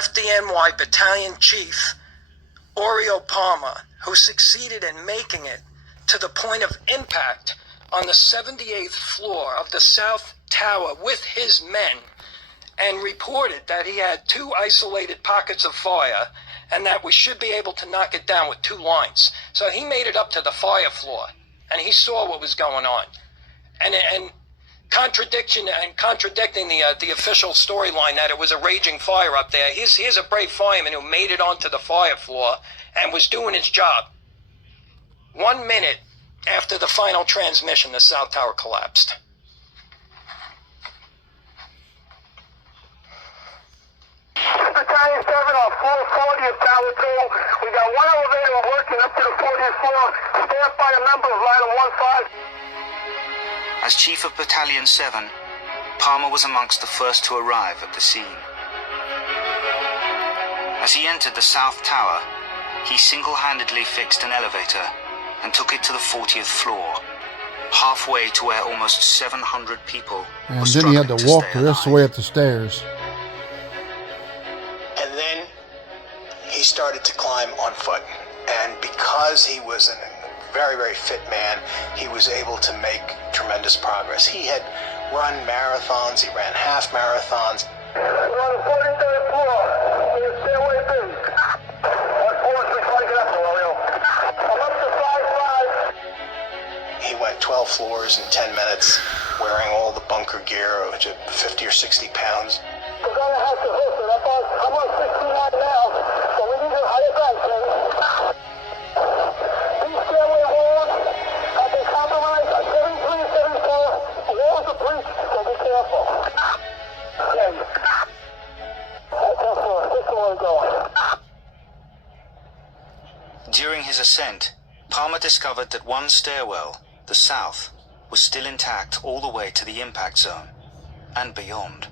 FDNY Battalion Chief Oreo Palmer, who succeeded in making it to the point of impact on the 78th floor of the South Tower with his men, and reported that he had 2 isolated pockets of fire and that we should be able to knock it down with 2 lines. So he made it up to the fire floor and he saw what was going on. And contradicting the official storyline that it was a raging fire up there. Here's a brave fireman who made it onto the fire floor and was doing his job. 1 minute after the final transmission, the South Tower collapsed. Battalion 7 on floor 40 of Tower 2. We got 1 elevator working up to the 40th floor, staffed by a member of Line 15. As Chief of Battalion 7, Palmer was amongst the first to arrive at the scene. As he entered the South Tower, he single-handedly fixed an elevator and took it to the 40th floor, halfway to where almost 700 people and were then he had struggling to to walk stay the rest of the alive. way up the stairs. And then he started to climb on foot. And because he was a very, very fit man, he was able to make tremendous progress. He had run marathons, he ran half marathons. We're on the 43rd floor. We're stairway B. What floor is we trying to get up to, Oreo? I'm up to 5'5". He went 12 floors in 10 minutes, wearing all the bunker gear, which is 50 or 60 pounds. We're going to have to host it. I'm on 69 now, so we need to higher back, Ken. These stairway walls have been compromised on 73 and 74. The walls are breached, so be careful. Ken. This floor is going. During his ascent, Palmer discovered that one stairwell, the south, was still intact all the way to the impact zone, and beyond.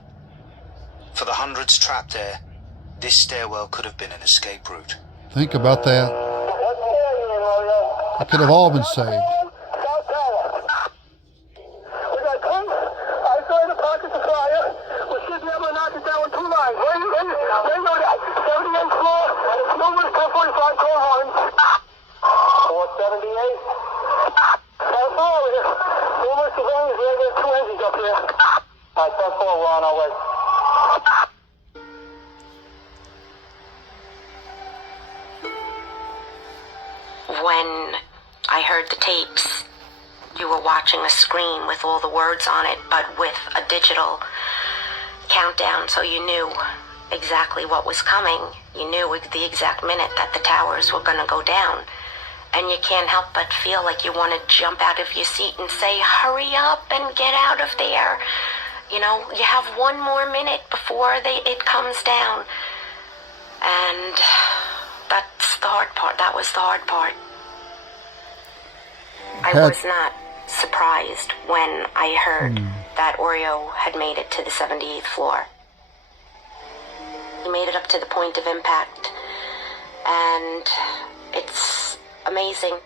For the hundreds trapped there, this stairwell could have been an escape route. Think about that. What floor are you in, Oreo? That could have all been saved. South Tower. We got 2 isolated pockets of fire. We should be able to knock it down with 2 lines. Where you go that? 78th floor. Numerous 1045 call horns. 478. South Tower. Numerous civilians. We're going to get 2 engines up here. All right, 10-4, we're on our way. When I heard the tapes, you were watching a screen with all the words on it, but with a digital countdown, so you knew exactly what was coming. You knew the exact minute that the towers were going to go down. And you can't help but feel like you want to jump out of your seat and say, hurry up and get out of there. You know, you have 1 more minute before it comes down. And that's the hard part. That was the hard part. I was not surprised when I heard that Oreo had made it to the 78th floor. He made it up to the point of impact, and it's amazing.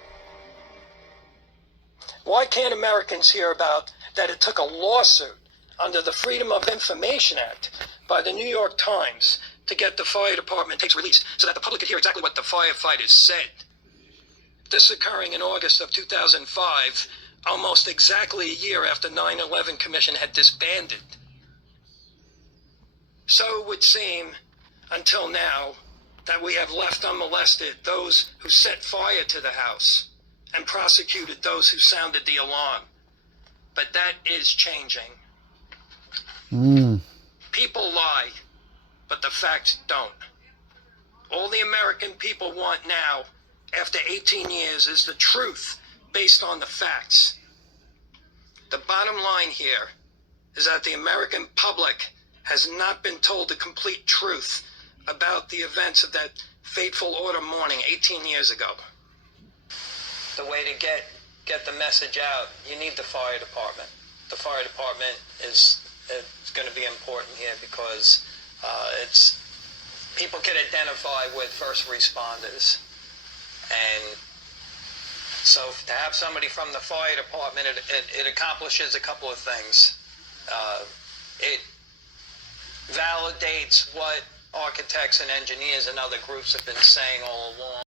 Why can't Americans hear about that it took a lawsuit under the Freedom of Information Act by the New York Times to get the fire department tapes released so that the public could hear exactly what the firefighters said? This occurring in August of 2005, almost exactly a year after 9/11 Commission had disbanded. So it would seem, until now, that we have left unmolested those who set fire to the house and prosecuted those who sounded the alarm. But that is changing. People lie, but the facts don't. All the American people want now, after 18 years, is the truth based on the facts. The bottom line here is that the American public has not been told the complete truth about the events of that fateful autumn morning 18 years ago. The way to get the message out, you need the fire department. The fire department is going to be important here because it's people can identify with first responders. And so to have somebody from the fire department, it accomplishes a couple of things. It validates what architects and engineers and other groups have been saying all along.